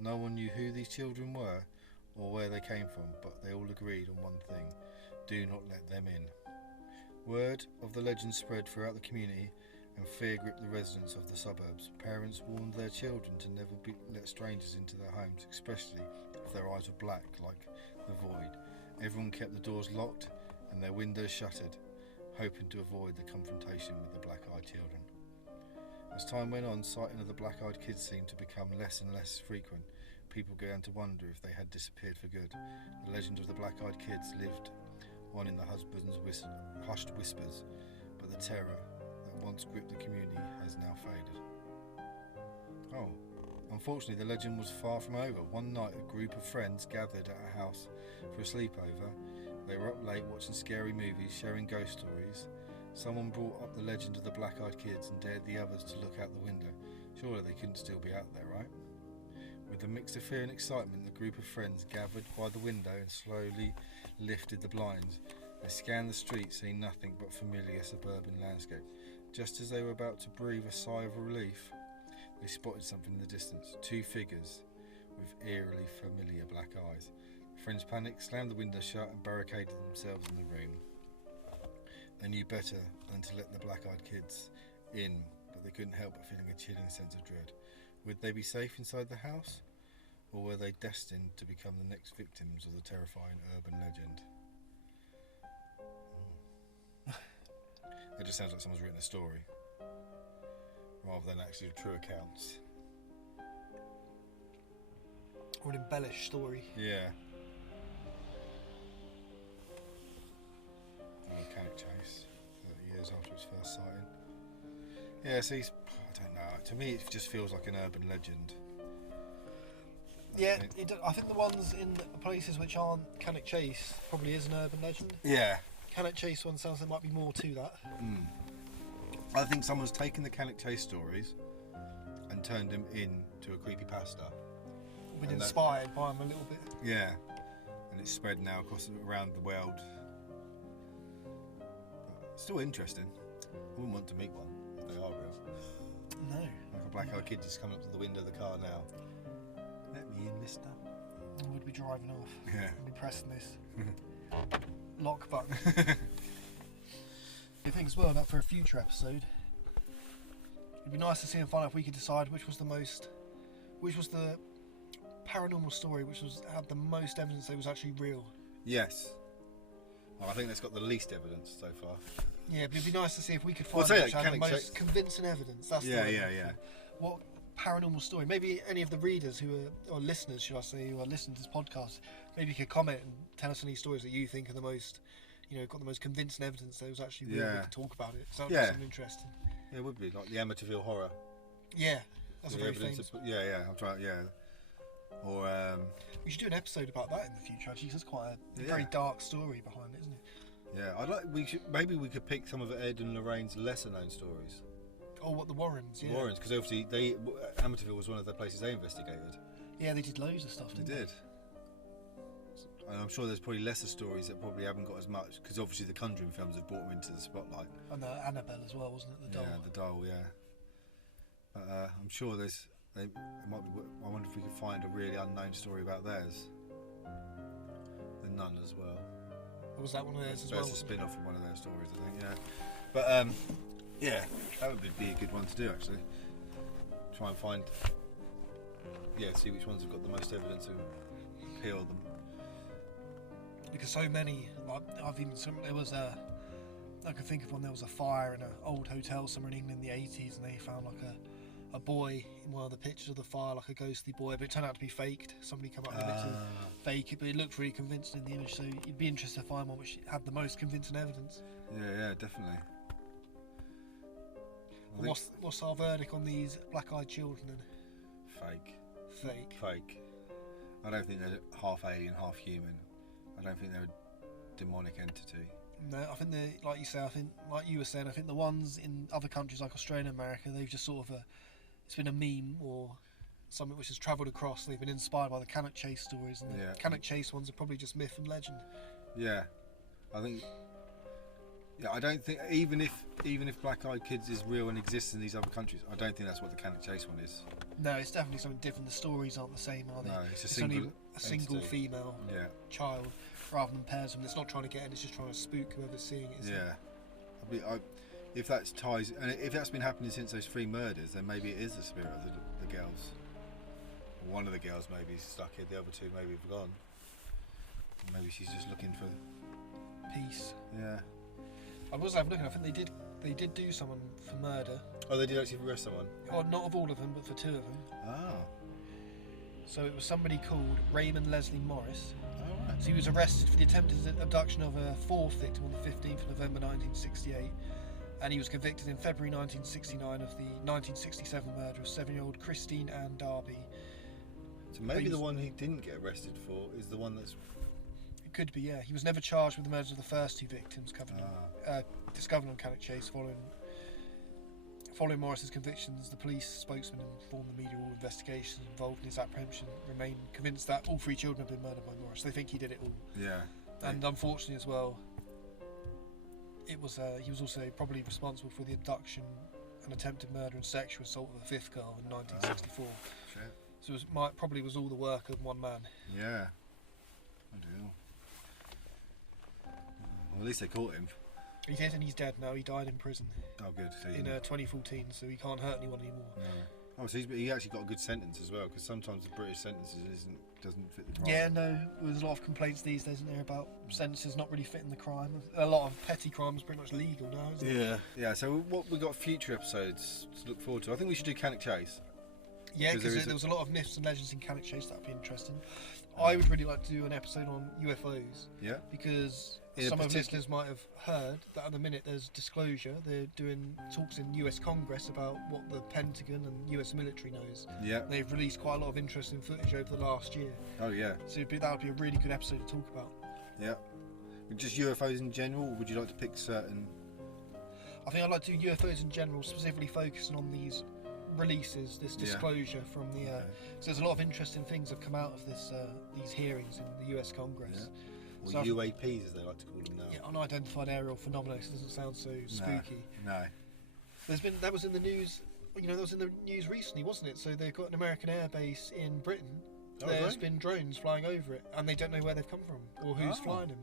No one knew who these children were or where they came from, but they all agreed on one thing: do not let them in. Word of the legend spread throughout the community, and fear gripped the residents of the suburbs. Parents warned their children to never let strangers into their homes, especially if their eyes were black like the void. Everyone kept the doors locked and their windows shuttered, hoping to avoid the confrontation with the black-eyed children. As time went on, sighting of the black-eyed kids seemed to become less and less frequent. People began to wonder if they had disappeared for good. The legend of the black-eyed kids lived on in the husband's hushed whispers, but the terror that once gripped the community has now faded. Oh, unfortunately the legend was far from over. One night a group of friends gathered at a house for a sleepover. They were up late watching scary movies, sharing ghost stories. Someone brought up the legend of the black-eyed kids and dared the others to look out the window. Surely they couldn't still be out there, right? With a mix of fear and excitement, the group of friends gathered by the window and slowly lifted the blinds. They scanned the street, seeing nothing but familiar suburban landscape. Just as they were about to breathe a sigh of relief, they spotted something in the distance. Two figures with eerily familiar black eyes. The friends panicked, slammed the window shut and barricaded themselves in the room. They knew better than to let the black-eyed kids in, but they couldn't help but feeling a chilling sense of dread. Would they be safe inside the house, or were they destined to become the next victims of the terrifying urban legend? It just sounds like someone's written a story, rather than actually true accounts. Or an embellished story. Yeah. Oh, Cannock Chase, 30 years after its first sighting. Yeah, see, I don't know. To me, it just feels like an urban legend. Yeah, I think the ones in places which aren't Cannock Chase probably is an urban legend. Yeah. Cannock Chase one sounds there might be more to that. I think someone's taken the Cannock Chase stories and turned them into a creepypasta. Been inspired by them a little bit. Yeah, and it's spread now around the world. But still interesting. I wouldn't want to meet one if they are real. No. Like a black-eyed kid just coming up to the window of the car now. Let me in, mister. I would be driving off. Yeah. I'd be pressing this lock button. I think as well that for a future episode, it'd be nice to see and find out if we could decide which was the paranormal story which had the most evidence that it was actually real. Yes. Well, I think that's got the least evidence so far. Yeah, but it'd be nice to see if we could find Well, which had the most convincing evidence. That's yeah. What paranormal story? Maybe any of the readers or listeners, should I say, who are listening to this podcast, maybe you could comment and tell us any stories that you think are the most, got the most convincing evidence that it was actually real. We could talk about it. So that would be something interesting. Yeah, it would be like the Amityville horror. Yeah, that's a very famous. I'm trying. Yeah. Or we should do an episode about that in the future. Actually, 'cause it's quite a very dark story behind it, isn't it? Yeah, maybe we could pick some of Ed and Lorraine's lesser known stories. Oh, what the Warrens? Yeah. Warrens, because obviously Amityville was one of the places they investigated. Yeah, they did loads of stuff. They did. And I'm sure there's probably lesser stories that probably haven't got as much, because obviously the Conjuring films have brought them into the spotlight. And the Annabelle as well, wasn't it? The doll. Yeah, the doll. Yeah. But I'm sure it might be. I wonder if we could find a really unknown story about theirs. The Nun as well. Or was that one of theirs as well? That's a spin-off from one of their stories, I think. Yeah. But yeah, that would be a good one to do actually. Try and find. Yeah, see which ones have got the most evidence and appeal them. Because so many, there was I can think of one. There was a fire in an old hotel somewhere in England in the 80s, and they found like a boy in one of the pictures of the fire, like a ghostly boy, but it turned out to be faked. Somebody come up with it to fake it, but it looked really convincing in the image. So you'd be interested to find one which had the most convincing evidence. Yeah, definitely. What's our verdict on these black-eyed children then? Fake. I don't think they're half alien, half human. I don't think they're a demonic entity. No, I think they're, like you were saying, I think the ones in other countries like Australia and America, they've just sort of it's been a meme or something which has travelled across. They've been inspired by the Cannock Chase stories, and the Cannock Chase ones are probably just myth and legend. Yeah, I think. Yeah, I don't think even if Black-Eyed Kids is real and exists in these other countries, I don't think that's what the Cannock Chase one is. No, it's definitely something different. The stories aren't the same, are they? No, it's only a single female child, rather than pairs of them. It's not trying to get in; it's just trying to spook whoever's seeing it. If that's ties, and if that's been happening since those 3 murders, then maybe it is the spirit of the girls. One of the girls maybe is stuck here; the other 2 maybe have gone. Maybe she's just looking for peace. Yeah. I was looking. I think they did do someone for murder. Oh, they did actually arrest someone? Well, not of all of them, but for 2 of them. Ah. So it was somebody called Raymond Leslie Morris. Oh, right. So he was arrested for the attempted abduction of a 4th victim on the 15th of November 1968. And he was convicted in February 1969 of the 1967 murder of 7-year-old Christine Ann Darby. So maybe the one he didn't get arrested for is the one that's... It could be, yeah. He was never charged with the murders of the first 2 victims discovered on Cannock Chase. Following Morris's convictions, the police spokesman informed the media all investigations involved in his apprehension remain convinced that all 3 children have been murdered by Morris. They think he did it all. Yeah. And unfortunately as well, he was also probably responsible for the abduction and attempted murder and sexual assault of a 5th girl in 1964. Shit. So it probably was all the work of one man. Yeah. I do. Well, at least they caught him. He did, and he's dead now. He died in prison. Oh, good. So in 2014, so he can't hurt anyone anymore. No. Oh, so he actually got a good sentence as well, because sometimes the British sentences doesn't fit the crime. Yeah, no. There's a lot of complaints these days, isn't there, about sentences not really fitting the crime. A lot of petty crimes pretty much legal now, isn't it? Yeah. So what we got future episodes to look forward to? I think we should do Cannock Chase. Yeah, because there was a lot of myths and legends in Cannock Chase. That'd be interesting. I would really like to do an episode on UFOs. Yeah. Because some of the listeners might have heard that at the minute there's disclosure. They're doing talks in US Congress about what the Pentagon and US military knows. Yeah. They've released quite a lot of interesting footage over the last year. Oh yeah. So that would be a really good episode to talk about. Yeah. Just UFOs in general, or would you like to pick certain? I think I'd like to do UFOs in general, specifically focusing on these releases, this disclosure from the. So there's a lot of interesting things that have come out of this these hearings in the US Congress. Yeah. Or so UAPs, as they like to call them now. Yeah, unidentified aerial phenomena. It doesn't sound so spooky. No. That was in the news. You know, that was in the news recently, wasn't it? So they've got an American airbase in Britain. There's been drones flying over it, and they don't know where they've come from or who's flying them.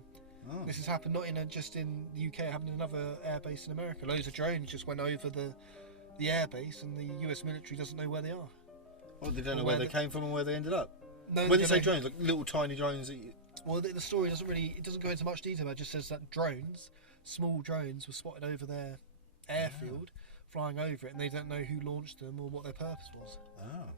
Oh. This has happened not just in the UK, it happened in another airbase in America. Loads of drones just went over the airbase, and the US military doesn't know where they are. Well, they don't know where they came from and where they ended up. No, when they say drones, like little tiny drones. Well, the story doesn't go into much detail. It just says that small drones, were spotted over their airfield, flying over it, and they don't know who launched them or what their purpose was. Oh.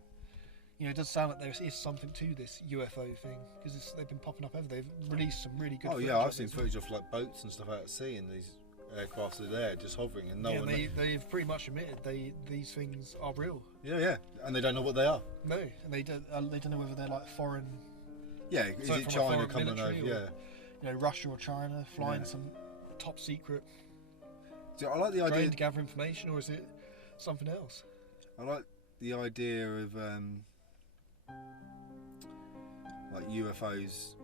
You know, it does sound like there is something to this UFO thing, because they've been popping up over. They've released some really good. Oh yeah, I've seen footage of like boats and stuff out at sea, and these aircrafts are there just hovering, and they've pretty much admitted these things are real. Yeah, and they don't know what they are. No, and they don't know whether they're like foreign. Yeah, is it China coming over? Yeah, you know, Russia or China flying some top secret. See, I like the idea to gather information, or is it something else? I like the idea of like UFOs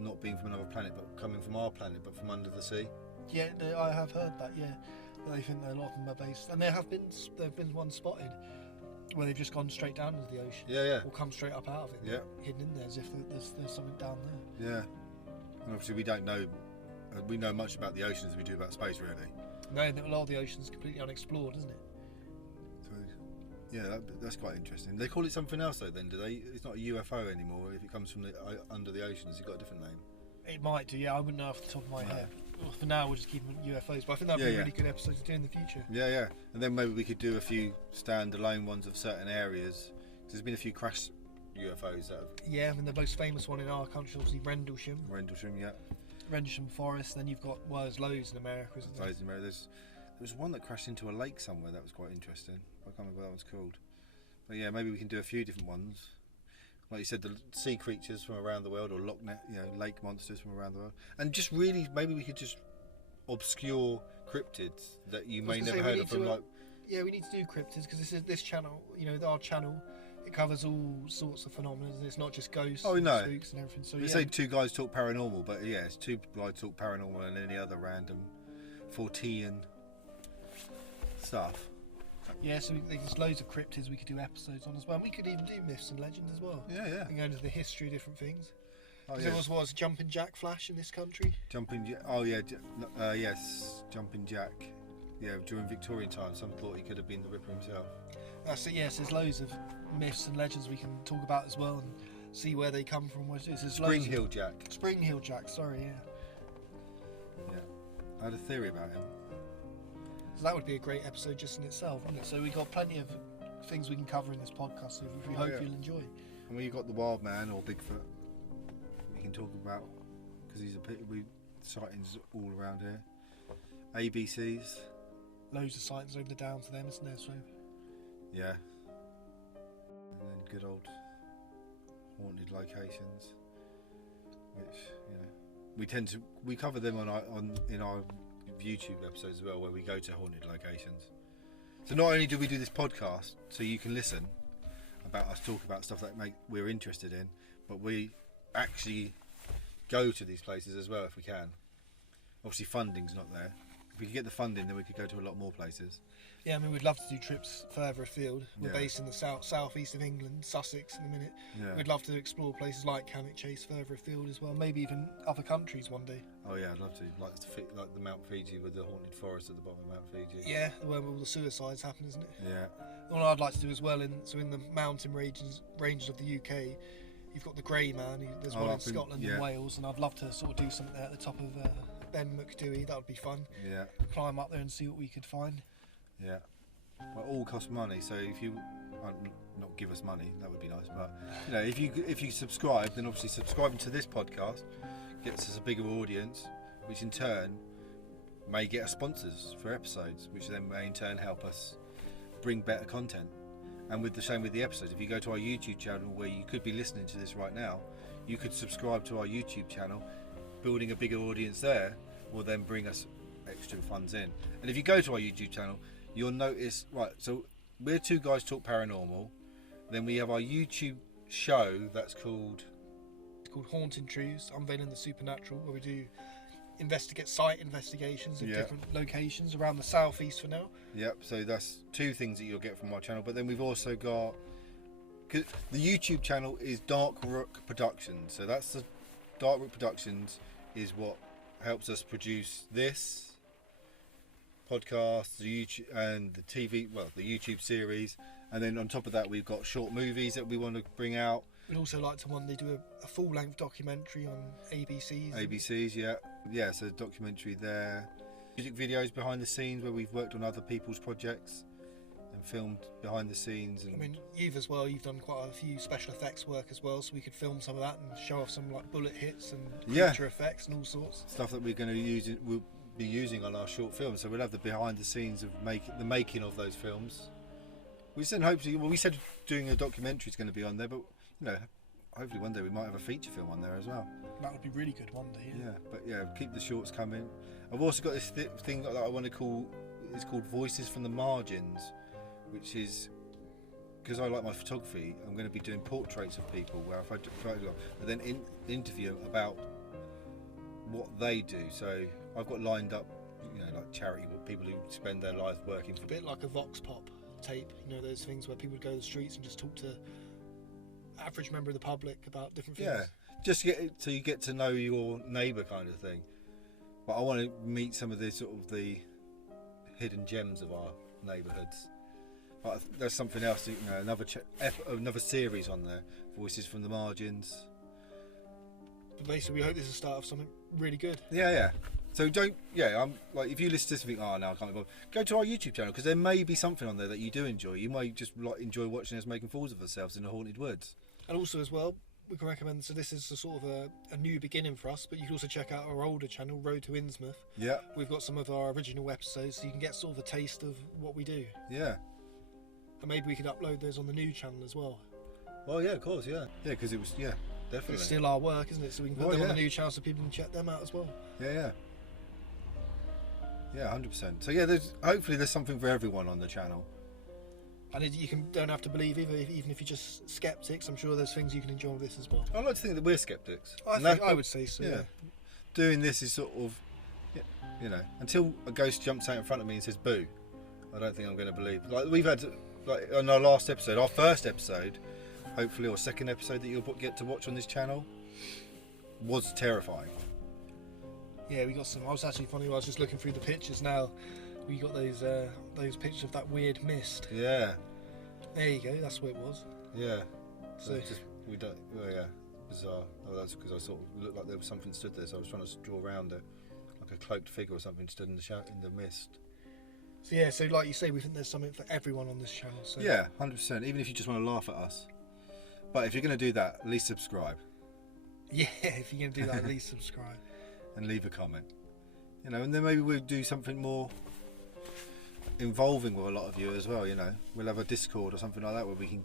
not being from another planet, but coming from our planet, but from under the sea. Yeah, I have heard that. Yeah, they think that a lot of them are based, and there have been one spotted where they've just gone straight down into the ocean. Yeah. Or come straight up out of it. Yeah. Hidden in there as if there's something down there. Yeah. And obviously we don't know. We know much about the oceans as we do about space, really. No, a lot of the ocean's completely unexplored, isn't it? So, yeah, that's quite interesting. They call it something else though, then, do they? It's not a UFO anymore. If it comes from under the ocean, has it got a different name? It might do. Yeah, I wouldn't know off the top of my head. Well, for now, we'll just keep them UFOs. But I think that'd be a really good episode to do in the future. Yeah. And then maybe we could do a few standalone ones of certain areas. There's been a few crash UFOs that have... Yeah, I mean, the most famous one in our country is obviously Rendlesham. Yeah. Rendlesham Forest. Then you've got, there's loads in America, isn't there? Loads in America. There was one that crashed into a lake somewhere that was quite interesting. I can't remember what that one's called. But yeah, maybe we can do a few different ones. Like you said, the sea creatures from around the world, or Loch Ness, lake monsters from around the world, and just really maybe we could just obscure cryptids that you may never heard of. Yeah, we need to do cryptids because this channel, our channel, it covers all sorts of phenomena. It's not just ghosts, and spooks, and everything. So they say two guys talk paranormal, but yeah, it's two guys talk paranormal and any other random Fortean stuff. Yeah, so there's loads of cryptids we could do episodes on as well. And we could even do myths and legends as well. Yeah. And go into the history of different things. Oh, there was Jumping Jack Flash in this country. Yes, Jumping Jack. Yeah, during Victorian times, some thought he could have been the Ripper himself. That's it. Yes, there's loads of myths and legends we can talk about as well and see where they come from. Spring Hill Jack. Sorry, yeah. Yeah, I had a theory about him. So that would be a great episode just in itself, wouldn't it? So we've got plenty of things we can cover in this podcast, so we hope you'll enjoy. And when you've got the Wild Man or Bigfoot, we can talk about, because we sightings all around here. ABCs. Loads of sightings over the Downs to them, isn't there, Swoop? Yeah. And then good old haunted locations, which we cover them in our YouTube episodes as well, where we go to haunted locations. So not only do we do this podcast so you can listen about us talk about stuff that we're interested in, but we actually go to these places as well if we can. Obviously funding's not there. If we could get the funding, then we could go to a lot more places. Yeah, I mean, we'd love to do trips further afield. We're based in the southeast of England, Sussex in a minute. Yeah. We'd love to explore places like Cannock Chase further afield as well, maybe even other countries one day. Oh yeah, I'd love to. Like the Mount Fiji with the haunted forest at the bottom of Mount Fiji. Yeah, where all the suicides happen, isn't it? Yeah. What I'd like to do as well, in the mountain ranges of the UK, you've got the Grey Man. There's one in Scotland and Wales, and I'd love to sort of do something there at the top of Ben Macdui. That would be fun. Yeah. Climb up there and see what we could find. Yeah. Well, all costs money. So if you not give us money, that would be nice. But if you subscribe, then obviously subscribing to this podcast gets us a bigger audience, which in turn may get us sponsors for episodes, which then may in turn help us bring better content. And with the same with the episodes, if you go to our YouTube channel where you could be listening to this right now, you could subscribe to our YouTube channel. Building a bigger audience there will then bring us extra funds in. And if you go to our YouTube channel, you'll notice, right, so we're Two Guys Talk Paranormal. Then we have our YouTube show that's called Haunting Truths, Unveiling the Supernatural, where we do site investigations in different locations around the southeast for now. Yep, so that's two things that you'll get from our channel. But then we've also got, because the YouTube channel is Dark Rook Productions, so that's the Dark Rook Productions is what helps us produce this podcast, the YouTube and the TV, the YouTube series, and then on top of that we've got short movies that we want to bring out. We'd also like to they do a full-length documentary on ABC's, yeah, so documentary there, music videos behind the scenes where we've worked on other people's projects and filmed behind the scenes. And I mean, you've done quite a few special effects work as well, so we could film some of that and show off some like bullet hits and creature effects and all sorts stuff that we're going to we'll be using on our short film. So we'll have the behind the scenes of the making of those films. We said we said doing a documentary is going to be on there, but hopefully one day we might have a feature film on there as well. That would be really good one day. Keep the shorts coming. I've also got this thing that I want to call, it's called Voices from the Margins, which is, because I like my photography, I'm going to be doing portraits of people where if I but then interview about what they do. So I've got lined up, like charity people who spend their life working for. A bit like a vox pop tape, those things where people would go to the streets and just talk to average member of the public about different things. Yeah, just so you get to know your neighbour kind of thing. But I want to meet some of the sort of the hidden gems of our neighbourhoods. But there's something else, another series on there, Voices from the Margins. But basically, we hope this is the start of something really good. Yeah. So I'm like, if you listen to this and think, oh no, I can't be bothered, go to our YouTube channel, because there may be something on there that you do enjoy. You might just enjoy watching us making fools of ourselves in the haunted woods. And also as well, we can recommend, so this is a sort of a new beginning for us, but you can also check out our older channel, Road to Innsmouth. Yeah. We've got some of our original episodes, so you can get sort of a taste of what we do. Yeah. And maybe we could upload those on the new channel as well. Well, yeah, of course, yeah. Yeah, because it was, definitely. It's still our work, isn't it? So we can put them on the new channel so people can check them out as well. Yeah. Yeah, 100%. So hopefully there's something for everyone on the channel. And don't have to believe even if you're just skeptics. I'm sure there's things you can enjoy with this as well. I like to think that we're skeptics. I would say so. Yeah. Doing this is sort of, until a ghost jumps out in front of me and says boo, I don't think I'm going to believe. Like we've had, on our last episode, our first episode, hopefully, or second episode that you'll get to watch on this channel, was terrifying. Yeah, we got some. I was actually funny. I was just looking through the pictures now. We got those pictures of that weird mist. Yeah. There you go. That's what it was. Yeah. So we don't. Oh yeah. Bizarre. Oh, that's because I sort of looked like there was something stood there, so I was trying to draw around it, like a cloaked figure or something stood in the mist. So like you say, we think there's something for everyone on this channel. So. Yeah, 100%. Even if you just want to laugh at us. But if you're going to do that, at least subscribe. Yeah, if you're going to do that, at least subscribe. And leave a comment. And then maybe we'll do something more involving with a lot of you as well. We'll have a Discord or something like that where we can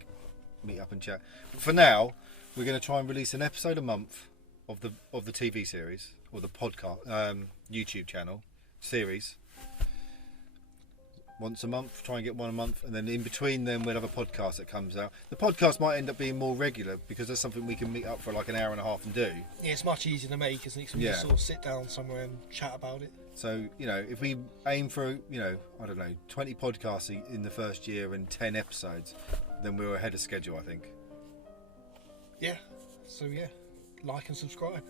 meet up and chat. But for now, we're going to try and release an episode a month of the TV series or the podcast YouTube channel series. Once a month, try and get one a month, and then in between them we'll have a podcast that comes out. The podcast might end up being more regular because that's something we can meet up for like an hour and a half and do. Yeah, it's much easier to make, isn't it? So we just sort of sit down somewhere and chat about it. So, if we aim for, I don't know, 20 podcasts in the first year and 10 episodes, then we're ahead of schedule, I think. Yeah. So, like and subscribe.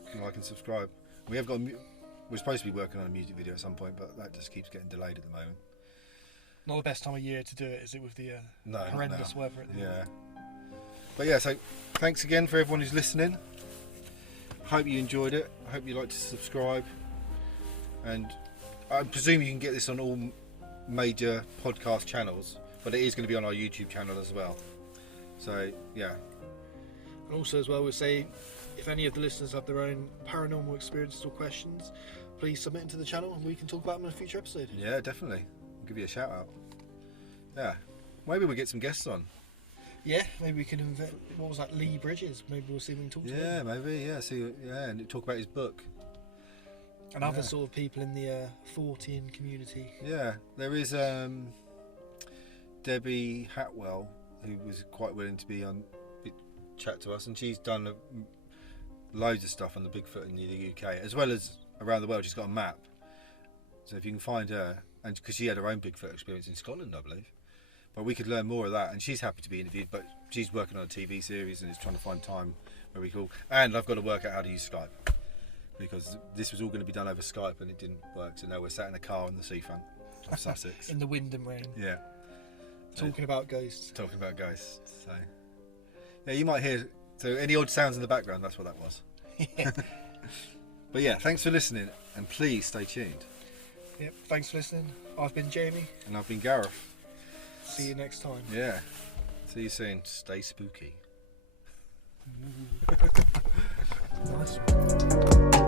We're supposed to be working on a music video at some point, but that just keeps getting delayed at the moment. Not the best time of year to do it, is it, with the horrendous weather? Yeah. But so thanks again for everyone who's listening. Hope you enjoyed it. Hope you like to subscribe. And I presume you can get this on all major podcast channels. but it is going to be on our YouTube channel as well. So yeah. And also as well, we'll say, if any of the listeners have their own paranormal experiences or questions, please submit them to the channel and we can talk about them in a future episode. Yeah, definitely. I'll give you a shout out. Yeah. Maybe we'll get some guests on. Yeah, maybe we could invite, what was that, Lee Bridges? Maybe we'll see if we can talk to him. Yeah, maybe. Yeah, see. Yeah, and talk about his book. And other sort of people in the Fortean community. Yeah, there is Debbie Hatwell, who was quite willing to be on, chat to us, and she's done loads of stuff on the Bigfoot in the UK, as well as around the world. She's got a map, so if you can find her, and because she had her own Bigfoot experience in Scotland, I believe, but we could learn more of that, and she's happy to be interviewed, but she's working on a TV series and is trying to find time where we call, and I've got to work out how to use Skype, because this was all going to be done over Skype and it didn't work, so now we're sat in a car on the seafront of Sussex. In the wind and rain. Yeah. Talking about ghosts. Talking about ghosts. So, yeah, you might hear any odd sounds in the background. That's what that was. But yeah, thanks for listening, and please stay tuned. Yep. Thanks for listening. I've been Jamie. And I've been Gareth. See you next time. Yeah. See you soon. Stay spooky. Nice one.